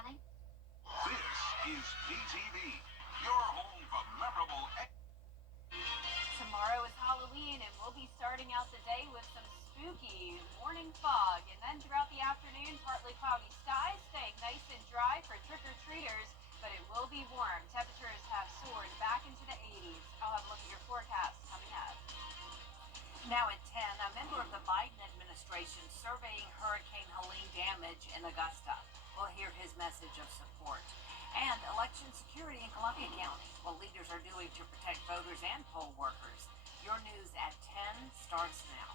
darling. This is PTV, your home for memorable. Tomorrow is Halloween, and we'll be starting out the day with some spooky morning fog. And then throughout the afternoon, partly cloudy skies, staying nice and dry for trick-or-treaters, but it will be warm. Temperatures have soared back into the 80s. I'll have a look at your forecast coming up. Now at 10, a member of the Biden administration surveying Hurricane Helene damage in Augusta. We'll hear his message of support. And election security in Columbia County, what leaders are doing to protect voters and poll workers. Your news at 10 starts now.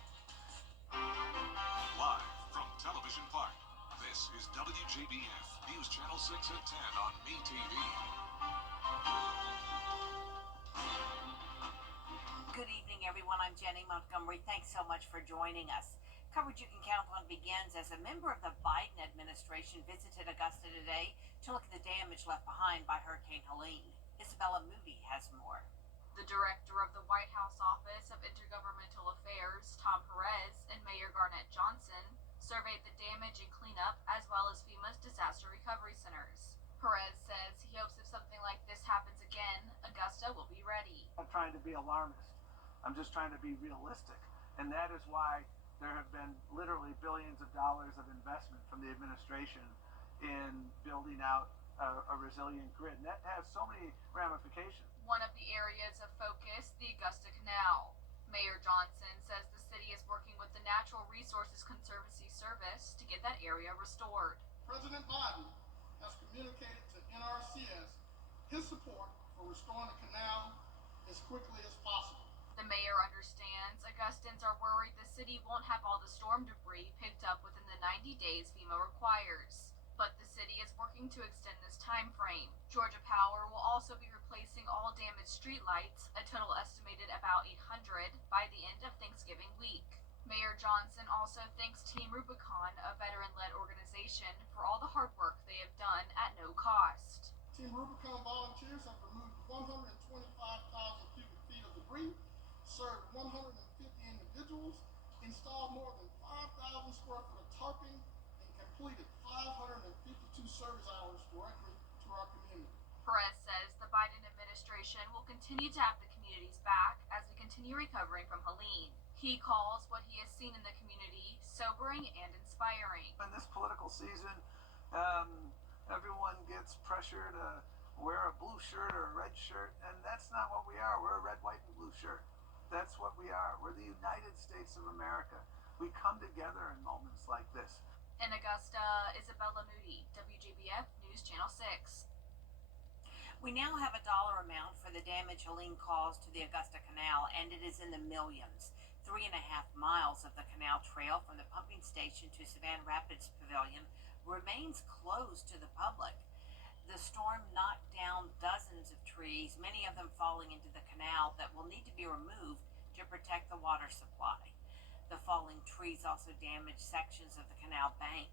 Live from Television Park, this is WJBF News Channel 6 at 10 on MeTV. Good evening, everyone. I'm Jenny Montgomery. Thanks so much for joining us. Coverage you can count on begins as a member of the Biden administration visited Augusta today to look at the damage left behind by Hurricane Helene. Isabella Moody has more. The director of the White House Office of Intergovernmental Affairs, Tom Perez, and Mayor Garnett Johnson surveyed the damage and cleanup as well as FEMA's disaster recovery centers. Perez says he hopes if something like this happens again, Augusta will be ready. I'm not trying to be alarmist. I'm just trying to be realistic. And that is why there have been literally billions of dollars of investment from the administration in building out a resilient grid. And that has so many ramifications. One of the areas of focus, the Augusta Canal. Mayor Johnson says the city is working with the Natural Resources Conservancy Service to get that area restored. President Biden has communicated to NRCS his support for restoring the canal as quickly as possible. The mayor understands Augustans are worried the city won't have all the storm debris picked up within the 90 days FEMA requires. But the city is working to extend this time frame. Georgia Power will also be replacing all damaged streetlights, a total estimated about 800 by the end of Thanksgiving week. Mayor Johnson also thanks Team Rubicon, a veteran-led organization, for all the hard work they have done at no cost. Team Rubicon volunteers have removed 125,000 cubic feet of debris, served 150 individuals, installed more than 5,000 square foot of tarping, and completed 552 service hours directly to our community. Perez says the Biden administration will continue to have the community's back as we continue recovering from Helene. He calls what he has seen in the community sobering and inspiring. In this political season, everyone gets pressure to wear a blue shirt or a red shirt, and that's not what we are. We're a red, white, and blue shirt. That's what we are. We're the United States of America. We come together in moments like this. In Augusta, Isabella Moody, WJBF News Channel 6. We now have a dollar amount for the damage Helene caused to the Augusta Canal, and it is in the millions. 3.5 miles of the canal trail from the pumping station to Savannah Rapids Pavilion remains closed to the public. The storm knocked down dozens of trees, many of them falling into the canal that will need to be removed to protect the water supply. The falling trees also damaged sections of the canal bank.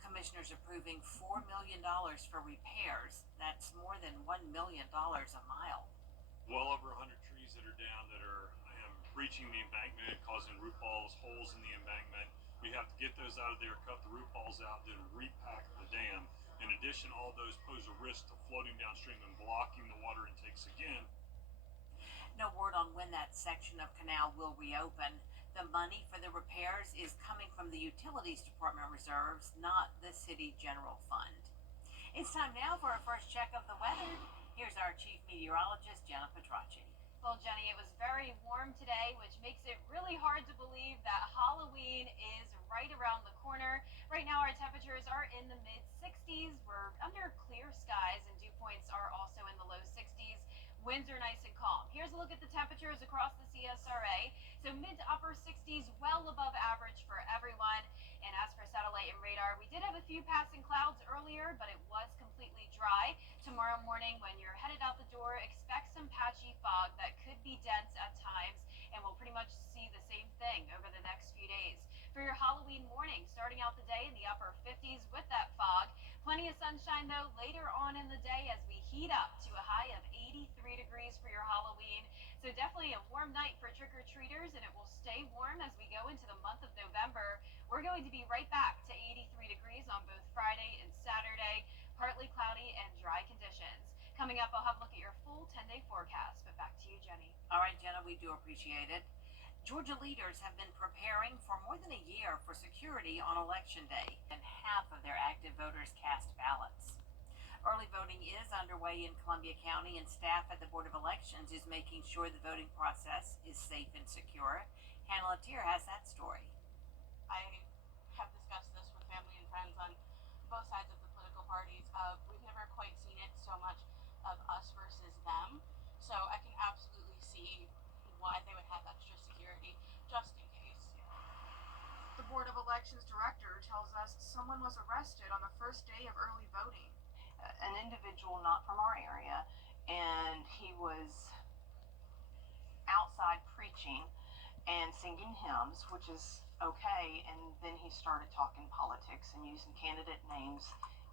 Commissioners approving $4 million for repairs. That's more than $1 million a mile. Well over 100 trees that are down that are breaching the embankment, causing root balls, holes in the embankment. We have to get those out of there, cut the root balls out, then repack the dam. In addition, all those pose a risk to floating downstream and blocking the water intakes again. No word on when that section of canal will reopen. The money for the repairs is coming from the Utilities Department reserves, not the City General Fund. It's time now for our first check of the weather. Here's our Chief Meteorologist, Jenna Petracci. Well, Jenny, it was very warm today, which makes it really hard to believe that Halloween is right around the corner. Right now, our temperatures are in the mid-60s. We're under clear skies, and dew points are also in the low 60s. Winds are nice and calm. Here's a look at the temperatures across the CSRA. So mid to upper 60s, well above average for everyone. And as for satellite and radar, we did have a few passing clouds earlier, but it was completely dry. Tomorrow morning, when you're headed out the door, expect some patchy fog that could be dense at times, and we'll pretty much see the same thing over the next few days. For your Halloween morning, starting out the day in the upper 50s with that fog. Plenty of sunshine, though, later on in the day as we heat up to a high of 83 degrees for your Halloween. So definitely a warm night for trick-or-treaters, and it will stay warm as we go into the month of November. We're going to be right back to 83 degrees on both Friday and Saturday. partly cloudy and dry conditions. Coming up, I'll have a look at your full 10-day forecast, but back to you, Jenny. All right, Jenna, we do appreciate it. Georgia leaders have been preparing for more than a year for security on Election Day, and half of their active voters cast ballots. Early voting is underway in Columbia County, and staff at the Board of Elections is making sure the voting process is safe and secure. Hannah Latier has that story. I have discussed this with family and friends on both sides of the political parties. We've never quite seen it so much of us versus them. So I can absolutely see why they would have extra security just in case. The Board of Elections director tells us someone was arrested on the first day of early voting. An individual not from our area, and he was outside preaching and singing hymns, which is okay, and then he started talking politics and using candidate names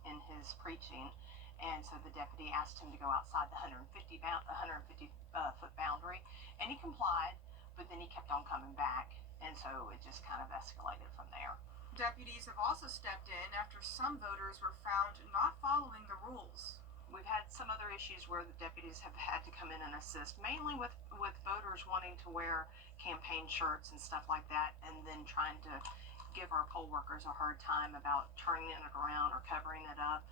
in his preaching. And so the deputy asked him to go outside the 150 foot boundary, and he complied, but then he kept on coming back, and so it just kind of escalated from there. Deputies have also stepped in after some voters were found not following the rules. We've had some other issues where the deputies have had to come in and assist, mainly with voters wanting to wear campaign shirts and stuff like that, and then trying to give our poll workers a hard time about turning it around or covering it up.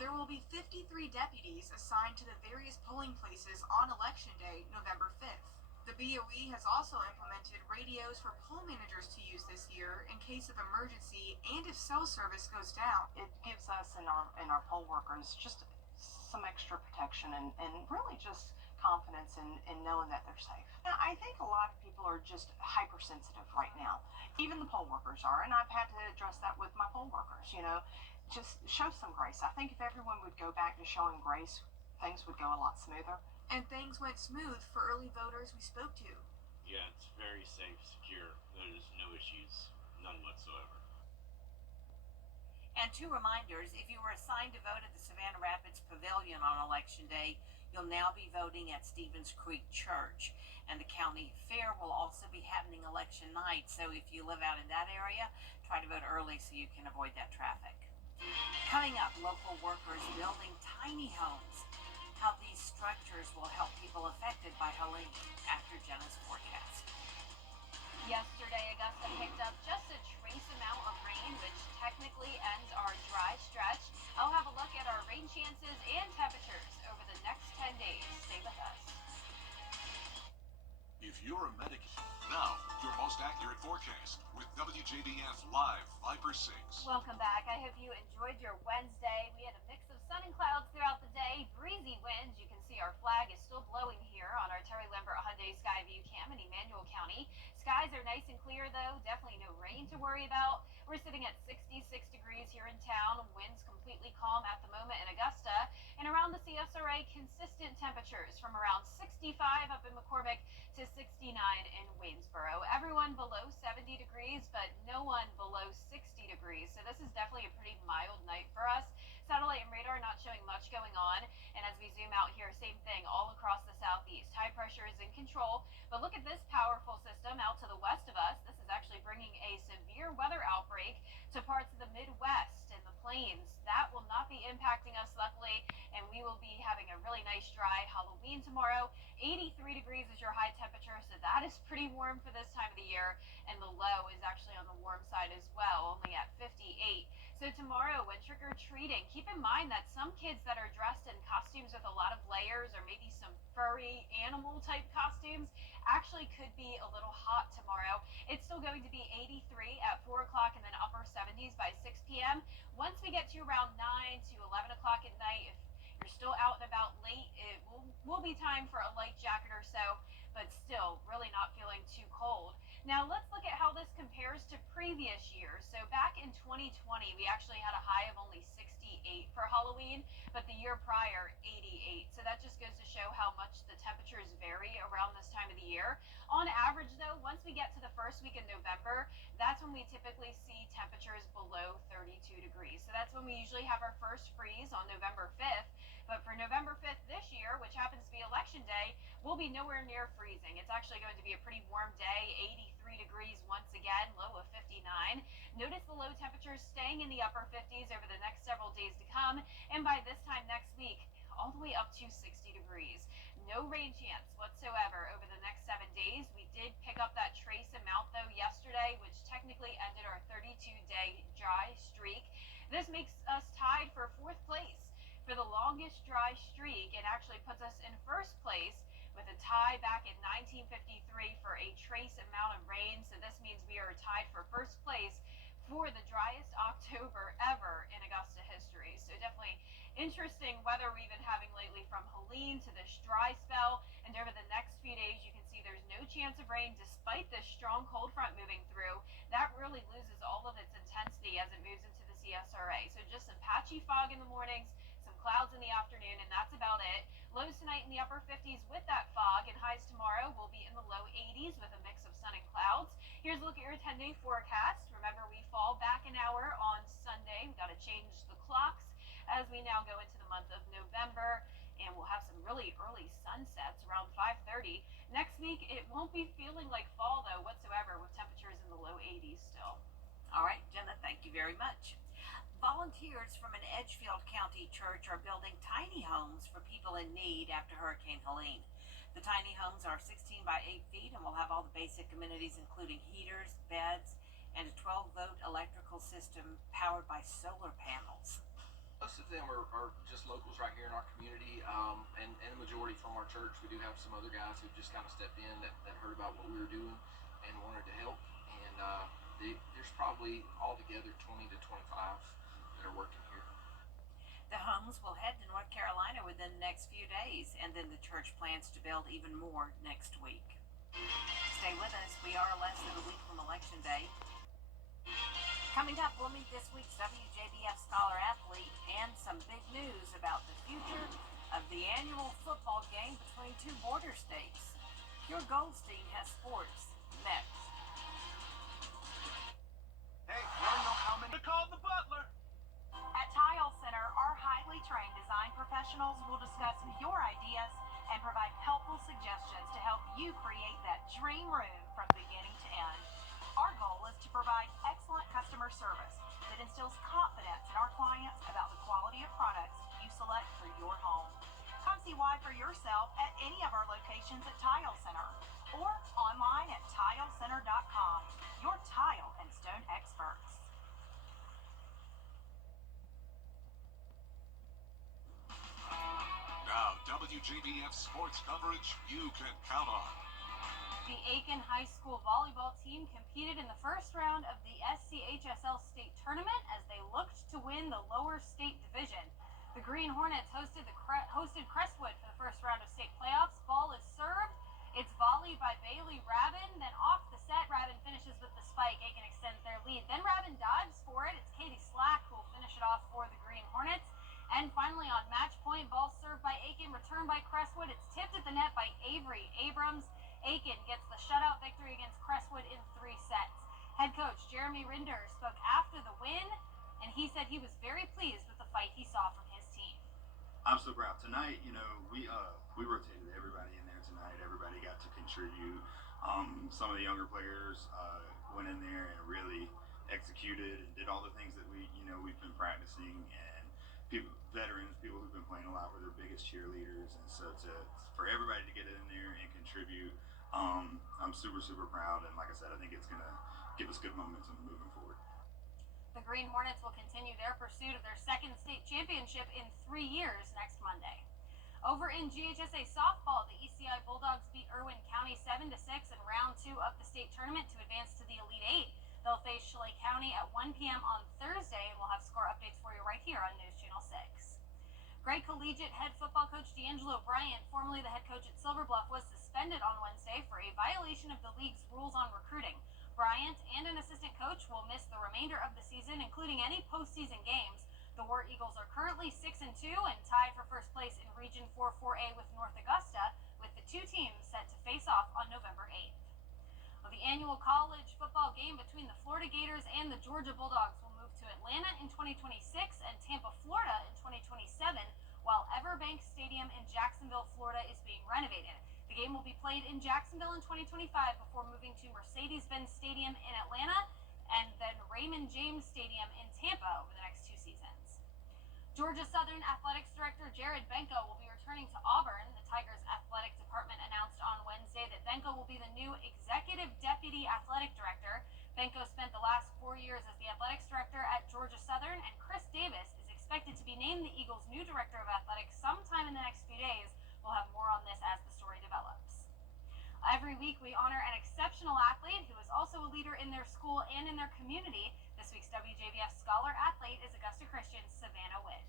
There will be 53 deputies assigned to the various polling places on Election Day, November 5th. The BOE has also implemented radios for poll managers to use this year in case of emergency and if cell service goes down. It gives us and our poll workers just some extra protection and really just confidence in knowing that they're safe. Now, I think a lot of people are just hypersensitive right now. Even the poll workers are, and I've had to address that with my poll workers, just show some grace. I think if everyone would go back to showing grace, things would go a lot smoother. And things went smooth for early voters we spoke to. Yeah, it's very safe, secure. There's no issues, none whatsoever. And two reminders, if you were assigned to vote at the Savannah Rapids Pavilion on Election Day, you'll now be voting at Stevens Creek Church. And the county fair will also be happening election night, so if you live out in that area, try to vote early so you can avoid that traffic. Coming up, local workers building tiny homes. How these structures will help people affected by Helene after Jenna's forecast. Yesterday, Augusta picked up just a trace amount of rain, which technically ends our dry stretch. I'll have a look at our rain chances and temperatures over the next 10 days. Stay with us. If you're a medic, now your most accurate forecast with WJBF Live Viper 6. Welcome back. I hope you enjoyed your Wednesday. We had a mix of sun and clouds throughout the day. Breezy winds. You can see our flag is still blowing here on our Terry Lambert Hyundai Skyview Cam in Emmanuel County. Skies are nice and clear though. Definitely no rain to worry about. We're sitting at 66 degrees here in town. Winds completely calm at the moment in Augusta. And around the CSRA, consistent temperatures from around 65 up in McCormick to 69 in Waynesboro. Everyone below 70 degrees, but no one below 60 degrees. So this is definitely a pretty mild night for us. Satellite and radar not showing much going on. And as we zoom out here, same thing all across the southeast. High pressure is in control. But look at this powerful system out to the west of us. This is actually bringing a severe weather outbreak to parts of the Midwest and the plains. That will not be impacting us, luckily, and we will be having a really nice dry Halloween tomorrow. 83 degrees is your high temperature, so that is pretty warm for this time of the year, and the low is actually on the warm side as well, only at 58. So tomorrow, when trick-or-treating, keep in mind that some kids that are dressed in costumes with a lot of layers or maybe some furry animal-type costumes actually could be a little hot tomorrow. It's still going to be 83 at 4 o'clock and then upper 70s by 6 p.m. Once we get to around 9 to 11 o'clock at night, if you're still out and about late, it will be time for a light jacket or so, but still really not feeling too cold. Now let's look at how this compares to previous years. So back in 2020, we actually had a high of only 68 for Halloween, but the year prior, 88. So that just goes to show how much the temperatures vary around this time of the year. On average, though, once we get to the first week in November, that's when we typically see temperatures below 32 degrees. So that's when we usually have our first freeze on November 5th. But for November 5th this year, which happens to be Election Day, we'll be nowhere near freezing. It's actually going to be a pretty warm day, 83 degrees once again, low of 59. Notice the low temperatures staying in the upper 50s over the next several days to come, and by this time next week, all the way up to 60 degrees. No rain chance whatsoever over the next 7 days. We did pick up that trace amount though yesterday, which technically ended our 32-day dry streak. This makes us tied for 4th place for the longest dry streak. It actually puts us in 1st place with a tie back in 1953 for a trace amount of rain. So this means we are tied for 1st place for the driest October ever in Augusta history. So definitely interesting weather we've been having lately, from Helene to this dry spell. And over the next few days, you can see there's no chance of rain despite this strong cold front moving through. That really loses all of its intensity as it moves into the CSRA. So just some patchy fog in the mornings, some clouds in the afternoon, and that's about it. Lows tonight in the upper 50s with that fog, and highs tomorrow will be in the low 80s with a mix of sun and clouds. Here's a look at your 10-day forecast. Remember, we fall back an hour on Sunday. We've got to change the clocks as we now go into the month of November, and we'll have some really early sunsets around 5:30. Next week, it won't be feeling like fall, though, whatsoever, with temperatures in the low 80s still. All right, Jenna, thank you very much. Volunteers from an Edgefield County church are building tiny homes for people in need after Hurricane Helene. The tiny homes are 16 by 8 feet and will have all the basic amenities, including heaters, beds, and a 12-volt electrical system powered by solar panels. Most of them are just locals right here in our community, and the majority from our church. We do have some other guys who just kind of stepped in that heard about what we were doing and wanted to help. And there's probably altogether 20 to 25 that are working here. The homes will head to North Carolina within the next few days, and then the church plans to build even more next week. Stay with us. We are less than a week from Election Day. Coming up, we'll meet this week's WJBF Scholar Athlete and some big news about the future of the annual football game between two border states. Pure Goldstein has sports next. Hey, wanna know how many called the butler? At Tile Center, our highly trained design professionals will discuss your ideas and provide helpful suggestions to help you create that dream room from beginning to end. Our goal is to provide excellent customer service that instills confidence in our clients about the quality of products you select for your home. Come see why for yourself at any of our locations at Tile Center or online at tilecenter.com, your tile and stone experts. Now, WJBF sports coverage you can count on. The Aiken High School volleyball team competed in the first round of the SCHSL state tournament as they looked to win the lower state division. The Green Hornets hosted Crestwood for the first round of state playoffs. Ball is served. It's volleyed by Bailey Rabin. Then off the set, Rabin finishes with the spike. Aiken extends their lead. Then Rabin dives for it. It's Katie Slack who will finish it off for the Green Hornets. And finally on match point, ball served by Aiken, returned by Crestwood. It's tipped at the net by Avery Abrams. Aiken gets the shutout victory against Crestwood in 3 sets. Head coach Jeremy Rinder spoke after the win, and he said he was very pleased with the fight he saw from his team. I'm so proud. Tonight, we rotated everybody in there tonight. Everybody got to contribute. Some of the younger players went in there and really executed and did all the things that we've been practicing. And veterans, people who've been playing a lot, were their biggest cheerleaders. And so for everybody to get in there and contribute, I'm super, super proud. And like I said, I think it's going to give us good momentum moving forward. The Green Hornets will continue their pursuit of their second state championship in 3 years next Monday. Over in GHSA softball, the ECI Bulldogs beat Irwin County 7-6 in round 2 of the state tournament to advance to the Elite 8. They'll face Schley County at 1 p.m. on Thursday, and we'll have score updates for you right here on News Channel 6. Gray Collegiate head football coach D'Angelo Bryant, formerly the head coach at Silver Bluff, was suspended on Wednesday for a violation of the league's rules on recruiting. Bryant and an assistant coach will miss the remainder of the season, including any postseason games. The War Eagles are currently 6-2 and tied for first place in Region 4-4A with North Augusta, with the two teams set to face off on November 8th. Well, the annual college football game between the Florida Gators and the Georgia Bulldogs will move to Atlanta in 2026 and Tampa, Florida in 2027, while Everbank Stadium in Jacksonville, Florida is being renovated. The game will be played in Jacksonville in 2025 before moving to Mercedes-Benz Stadium in Atlanta and then Raymond James Stadium in Tampa over the next 2 seasons. Georgia Southern Athletics Director Jared Benko will be returning to Auburn. The Tigers athletic department announced on Wednesday that Benko will be the new executive deputy athletic director. Benko spent the last 4 years as the athletics director at Georgia Southern, and Chris Davis is expected to be named the Eagles' new director of athletics sometime in the next few days. We'll have more on this as the story develops. Every week we honor an exceptional athlete who is also a leader in their school and in their community. This week's WJBF Scholar Athlete is Augusta Christian's Savannah Witt.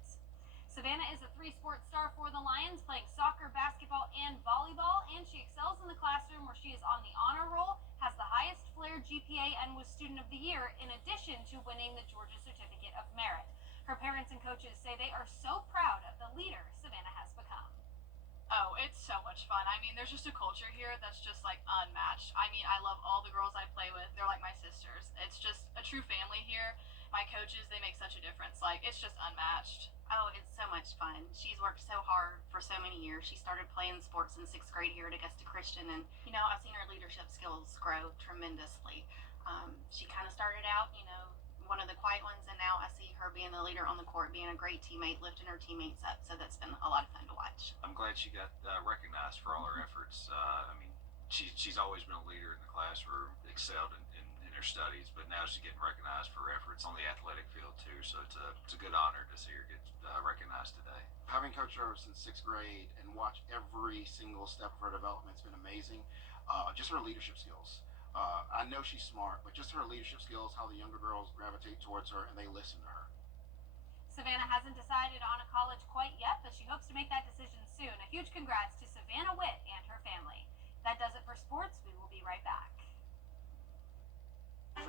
Savannah is a 3-sport star for the Lions, playing soccer, basketball, and volleyball, and she excels in the classroom where she is on the honor roll, has the highest Flair GPA, and was Student of the Year, in addition to winning the Georgia Certificate of Merit. Her parents and coaches say they are so proud of the leader Savannah has become. Oh, it's so much fun. I mean, there's just a culture here that's just like unmatched. I mean, I love all the girls I play with. They're like my sisters. It's just a true family here. My coaches, they make such a difference. Like, it's just unmatched. Oh, it's so much fun. She's worked so hard for so many years. She started playing sports in 6th grade here at Augusta Christian, and, you know, I've seen her leadership skills grow tremendously. She kind of started out, you know, one of the quiet ones, and now I see her being the leader on the court, being a great teammate, lifting her teammates up, so that's been a lot of fun to watch. I'm glad she got recognized for all her efforts. I mean, she's always been a leader in the classroom, excelled in her studies, but now she's getting recognized for her efforts on the athletic field too. So it's a good honor to see her get recognized today. Having coached her since 6th grade and watched every single step of her development has been amazing. Just her leadership skills. I know she's smart, but just her leadership skills, how the younger girls gravitate towards her and they listen to her. Savannah hasn't decided on a college quite yet, but she hopes to make that decision soon. A huge congrats to Savannah Witt and her family. That does it for sports. We will be right back. For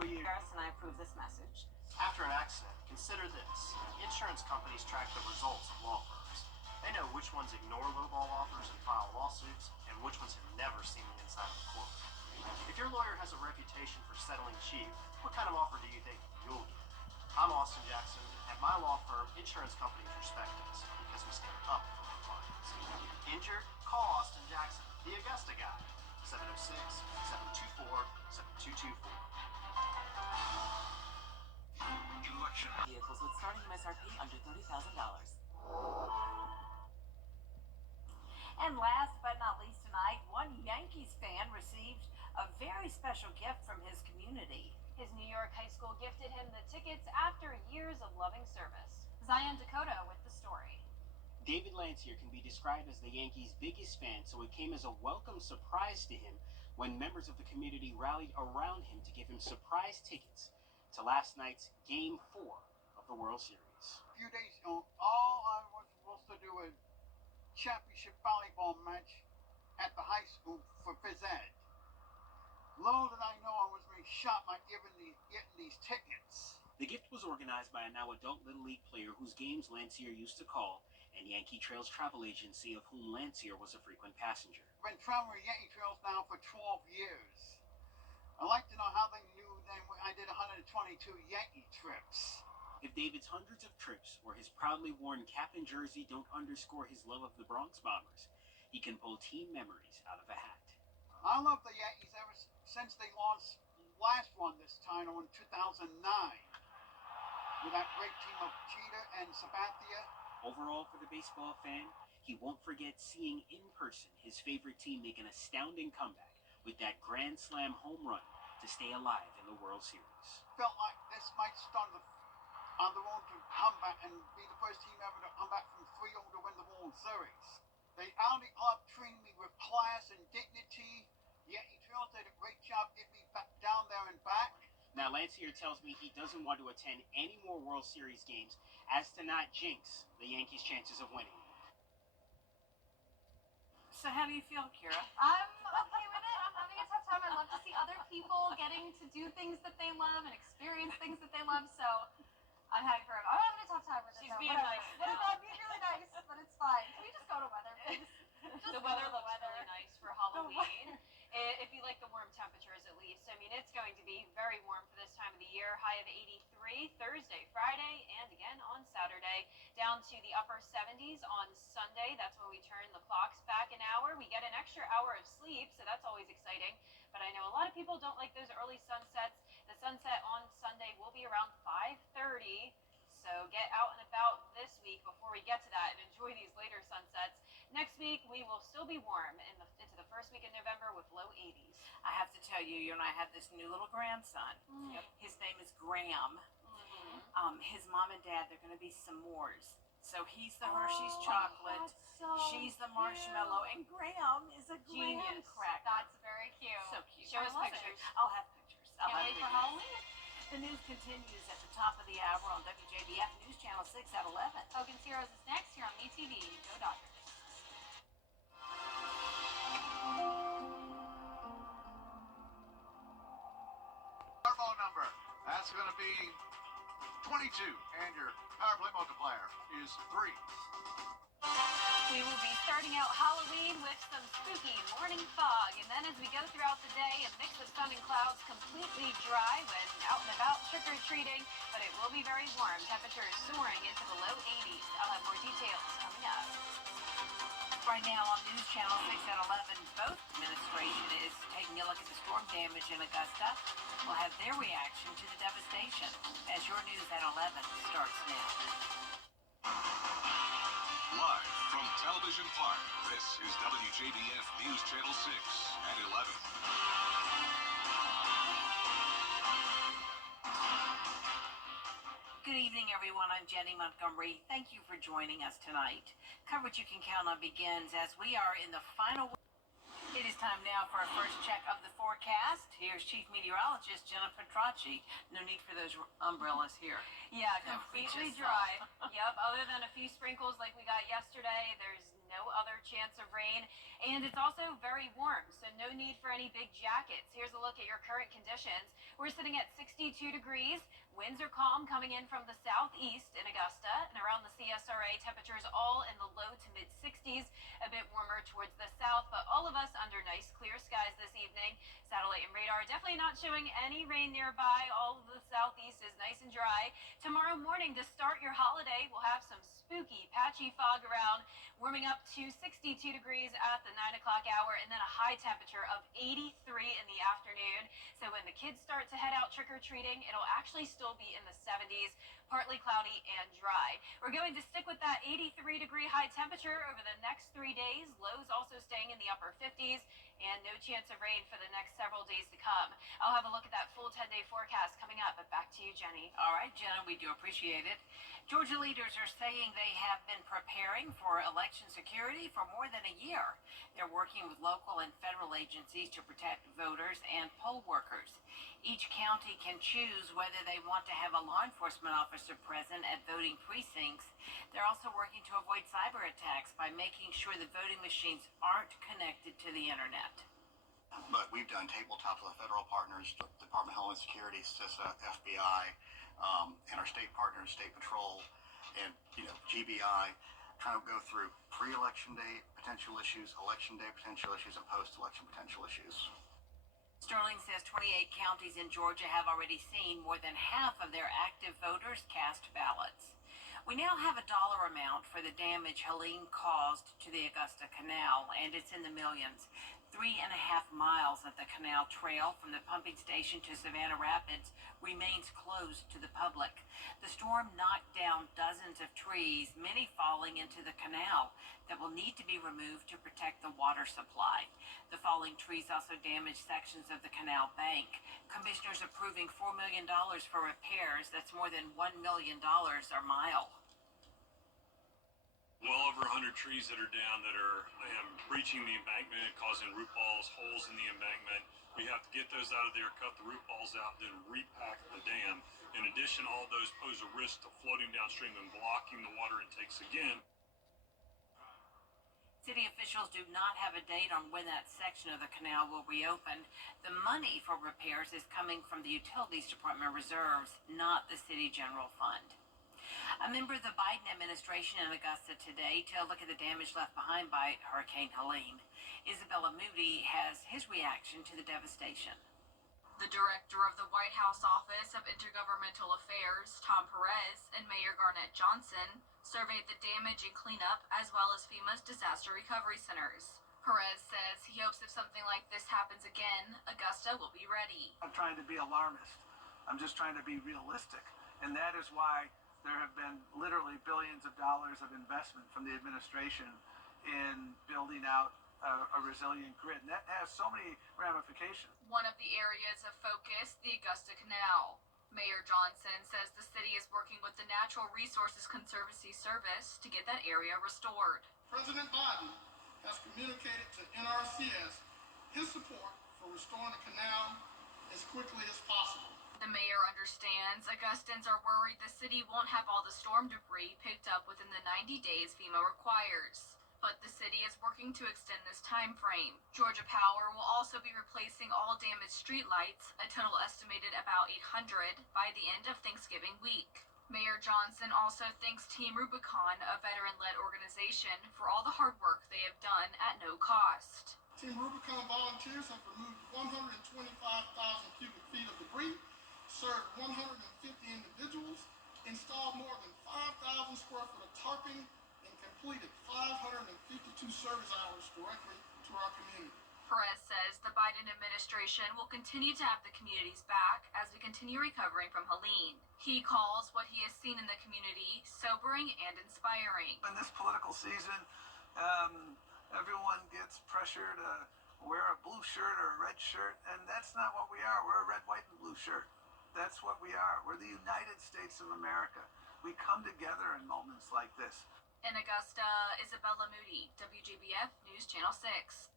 54 years, and I approve this message. After an accident, consider this. Insurance companies track the results of law firms. They know which ones ignore lowball offers and file lawsuits, and which ones have never seen the inside of a courtroom. If your lawyer has a reputation for settling cheap, what kind of offer do you think you'll get? I'm Austin Jackson. At my law firm, insurance companies respect us because we stand up for our clients. Injured? Call Austin Jackson, the Augusta guy. 706-724-7224. Election. Vehicles with starting MSRP under $30,000. And last but not least tonight, one Yankees fan received a very special gift from his community. His New York high school gifted him the tickets after years of loving service. Zion Dakota with the story. David Lancier can be described as the Yankees' biggest fan, so it came as a welcome surprise to him when members of the community rallied around him to give him surprise tickets to last night's Game 4 of the World Series. A few days ago, all I was supposed to do was championship volleyball match at the high school for phys ed. Little did I know I was being shot by getting these tickets. The gift was organized by a now adult Little League player whose games Lancier used to call, and Yankee Trails Travel Agency, of whom Lancier was a frequent passenger. I've been traveling Yankee Trails now for 12 years. I'd like to know how they knew then when I did 122 Yankee trips. If David's hundreds of trips or his proudly worn cap and jersey don't underscore his love of the Bronx Bombers, he can pull team memories out of a hat. I love the Yankees ever since they lost last one this title in 2009 with that great team of Jeter and Sabathia. Overall, for the baseball fan, he won't forget seeing in person his favorite team make an astounding comeback with that grand slam home run to stay alive in the World Series. Felt like this might start on the road to comeback and be the first team ever to come back from 3-0 to win the World Series. The Audi Club treated me with class and dignity. Yankee Trails did a great job getting me back down there and back. Now, Lancier tells me he doesn't want to attend any more World Series games as to not jinx the Yankees' chances of winning. So how do you feel, Kira? I'm okay with it. I'm having a tough time. I love to see other people getting to do things that they love and experience things that they love, so I'm happy for him. I'm having a tough time with it. She's though. being Whatever. nice. Whatever, I'm being really nice, but it's fine. Can we just go to weather, please? Just The go weather to looks really nice for Halloween. if you like the warm temperatures at least. I mean, it's going to be very warm for this time of the year. High of 83 Thursday, Friday, and again on Saturday. Down to the upper 70s on Sunday. That's when we turn the clocks back an hour. We get an extra hour of sleep, so that's always exciting. But I know a lot of people don't like those early sunsets. The sunset on Sunday will be around 5:30. So get out and about this week before we get to that and enjoy these later sunsets. Next week, we will still be warm into the first week in November with low 80s. I have to tell you, and I have this new little grandson. His name is Graham. His mom and dad, they're going to be s'mores. So he's the Hershey's chocolate, she's the marshmallow, and Graham is a graham Genius. cracker. That's very cute. So cute. Show us I love pictures. it. I'll have pictures. Can't wait for Halloween. The news continues at the top of the hour on WJBF News Channel 6 at 11. Hogan's Heroes is next here on MeTV. Go Dodgers. Our phone number, that's going to be 22, and your power play multiplier is 3. We will be starting out Halloween with some spooky morning fog, and then as we go throughout the day, a mix of sun and clouds, completely dry when out and about trick-or-treating, but it will be very warm. Temperatures soaring into the low 80s. I'll have more details coming up. Right now on News Channel 6 at 11, both administration is taking a look at the storm damage in Augusta. We'll have their reaction to the devastation as your news at 11 starts now. Live from Television Park, this is WJBF News Channel 6 at 11. Good evening, everyone. I'm Jenny Montgomery. Thank you for joining us tonight. Coverage you can count on begins as we are in the final. It is time now for our first check of the forecast. Here's Chief Meteorologist Jenna Petracci. No need for those umbrellas here. Yeah, No, completely just dry. Yep, other than a few sprinkles like we got yesterday, there's no other chance of rain. And it's also very warm, so no need for any big jackets. Here's a look at your current conditions. We're sitting at 62 degrees. Winds are calm coming in from the southeast in Augusta and around the CSRA. Temperatures all in the low to mid 60s, a bit warmer towards the south, but all of us under nice clear skies this evening. Satellite and radar definitely not showing any rain nearby. All of the southeast is nice and dry. Tomorrow morning to start your holiday, we'll have some spooky, patchy fog around, warming up to 62 degrees at the 9 o'clock hour, and then a high temperature of 83 in the afternoon. So when the kids start to head out trick-or-treating, it'll actually still be in the 70s, partly cloudy and dry. We're going to stick with that 83-degree high temperature over the next 3 days. Lows also staying in the upper 50s, and no chance of rain for the next several days to come. I'll have a look at that full 10-day forecast coming up, but back to you, Jenny. All right, Jenna, we do appreciate it. Georgia leaders are saying they have been preparing for election security for more than a year. They're working with local and federal agencies to protect voters and poll workers. Each county can choose whether they want to have a law enforcement officer present at voting precincts. They're also working to avoid cyber attacks by making sure the voting machines aren't connected to the internet. But we've done tabletop with federal partners, Department of Homeland Security, CISA, FBI, and our state partners, State Patrol, and GBI, trying to go through pre-election day potential issues, election day potential issues, and post-election potential issues. Sterling says 28 counties in Georgia have already seen more than half of their active voters cast ballots. We now have a dollar amount for the damage Helene caused to the Augusta Canal, and it's in the millions. 3.5 miles of the canal trail from the pumping station to Savannah Rapids remains closed to the public. The storm knocked down dozens of trees, many falling into the canal, that will need to be removed to protect the water supply. The falling trees also damaged sections of the canal bank. Commissioners approving $4 million for repairs. That's more than $1 million a mile. Well over 100 trees that are down that are breaching the embankment, causing root balls, holes in the embankment. We have to get those out of there, cut the root balls out, then repack the dam. In addition, all those pose a risk to floating downstream and blocking the water intakes again. City officials do not have a date on when that section of the canal will reopen. The money for repairs is coming from the Utilities Department reserves, not the City General Fund. A member of the Biden administration in Augusta today to look at the damage left behind by Hurricane Helene. Isabella Moody has his reaction to the devastation. The director of the White House Office of Intergovernmental Affairs, Tom Perez, and Mayor Garnett Johnson surveyed the damage and cleanup as well as FEMA's disaster recovery centers. Perez says he hopes if something like this happens again, Augusta will be ready. I'm trying to be alarmist. I'm just trying to be realistic. And that is why there have been literally billions of dollars of investment from the administration in building out a resilient grid. And that has so many ramifications. One of the areas of focus, the Augusta Canal. Mayor Johnson says the city is working with the Natural Resources Conservancy Service to get that area restored. President Biden has communicated to NRCS his support for restoring the canal as quickly as possible. The mayor understands Augustans are worried the city won't have all the storm debris picked up within the 90 days FEMA requires. But the city is working to extend this time frame. Georgia Power will also be replacing all damaged streetlights, a total estimated about 800, by the end of Thanksgiving week. Mayor Johnson also thanks Team Rubicon, a veteran-led organization, for all the hard work they have done at no cost. Team Rubicon volunteers have removed 125,000 cubic feet of debris, served 150 individuals, installed more than 5,000 square foot of tarping, completed 552 service hours directly to our community. Perez says the Biden administration will continue to have the community's back as we continue recovering from Helene. He calls what he has seen in the community sobering and inspiring. In this political season, everyone gets pressure to wear a blue shirt or a red shirt, and that's not what we are. We're a red, white, and blue shirt. That's what we are. We're the United States of America. We come together in moments like this. In Augusta, Isabella Moody, WJBF News Channel 6.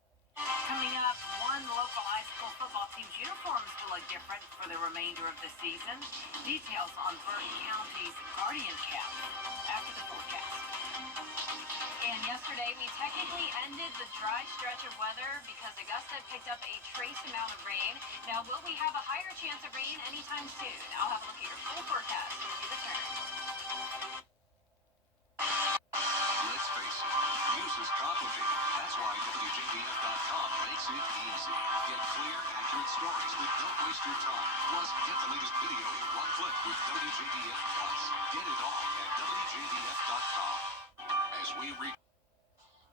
Coming up, one local high school football team's uniforms will look different for the remainder of the season. Details on Burton County's Guardian Cap after the forecast. And yesterday, we technically ended the dry stretch of weather because Augusta picked up a trace amount of rain. Now, will we have a higher chance of rain anytime soon? I'll have a look at your full forecast when we return. Let's face it, news is complicated. That's why WJBF.com makes it easy. Get clear, accurate stories that don't waste your time. Plus, get the latest video in one click with WJBF Plus. Get it all at WJBF.com. As we read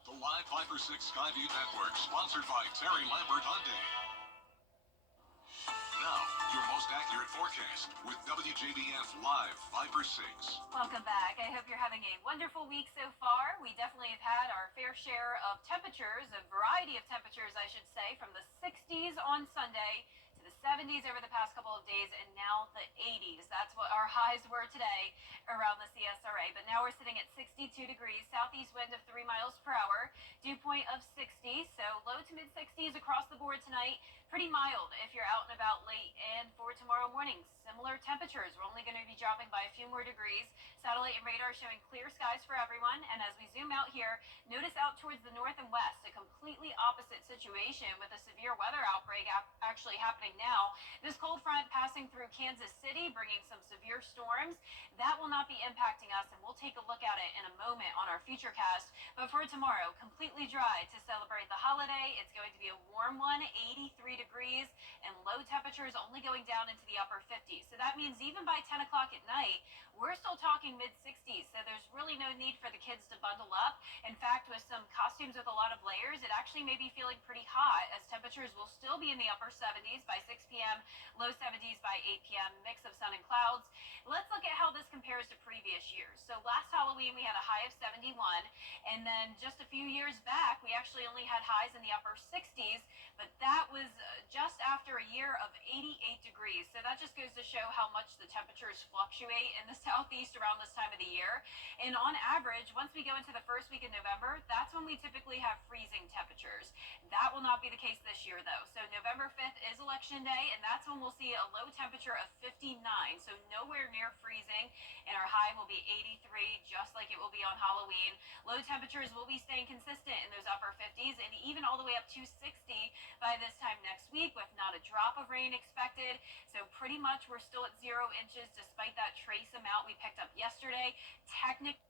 the Live 5 for 6 Skyview Network, sponsored by Terry Lambert Hyundai. Now, your most accurate forecast with WJBF Live 5 for 6. Welcome back. I hope you're having a wonderful week so far. We definitely have had our fair share of temperatures, a variety of temperatures, I should say, from the 60s on Sunday to the 70s over the past couple of days, and now the 80s. That's what our highs were today around the CSRA. But now we're sitting at 62 degrees, southeast wind of 3 miles per hour, dew point of 60, so low to mid 60s across the board tonight. Pretty mild if you're out and about late. And for tomorrow morning, similar temperatures. We're only going to be dropping by a few more degrees. Satellite and radar showing clear skies for everyone. And as we zoom out here, notice out towards the north and west, a completely opposite situation with a severe weather outbreak actually happening now. This cold front passing through Kansas City, bringing some severe storms. That will not be impacting us, and we'll take a look at it in a moment on our Futurecast. But for tomorrow, completely dry to celebrate the holiday. It's going to be a warm one, 83 degrees, and low temperatures only going down into the upper 50s. So that means even by 10 o'clock at night, we're still talking mid-60s. So there's really no need for the kids to bundle up. In fact, with some costumes with a lot of layers, it actually may be feeling pretty hot as temperatures will still be in the upper 70s by 6 p.m., low 70s by 8 p.m., mix of sun and clouds. Let's look at how this compares to previous years. So last Halloween, we had a high of 71, and then just a few years back, we actually only had highs in the upper 60s, but that was just after a year of 88 degrees. So that just goes to show how much the temperatures fluctuate in the southeast around this time of the year. And on average, once we go into the first week of November, that's when we typically have freezing temperatures. That will not be the case this year, though. So November 5th is Election Day, and that's when we'll see a low temperature of 59, so nowhere near freezing, and our high will be 83, just like it will be on Halloween. Low temperatures will be staying consistent in those upper 50s, and even all the way up to 60 by this time next week, with not a drop of rain expected. So pretty much we're still at 0 inches, despite that trace amount we picked up yesterday. Technically,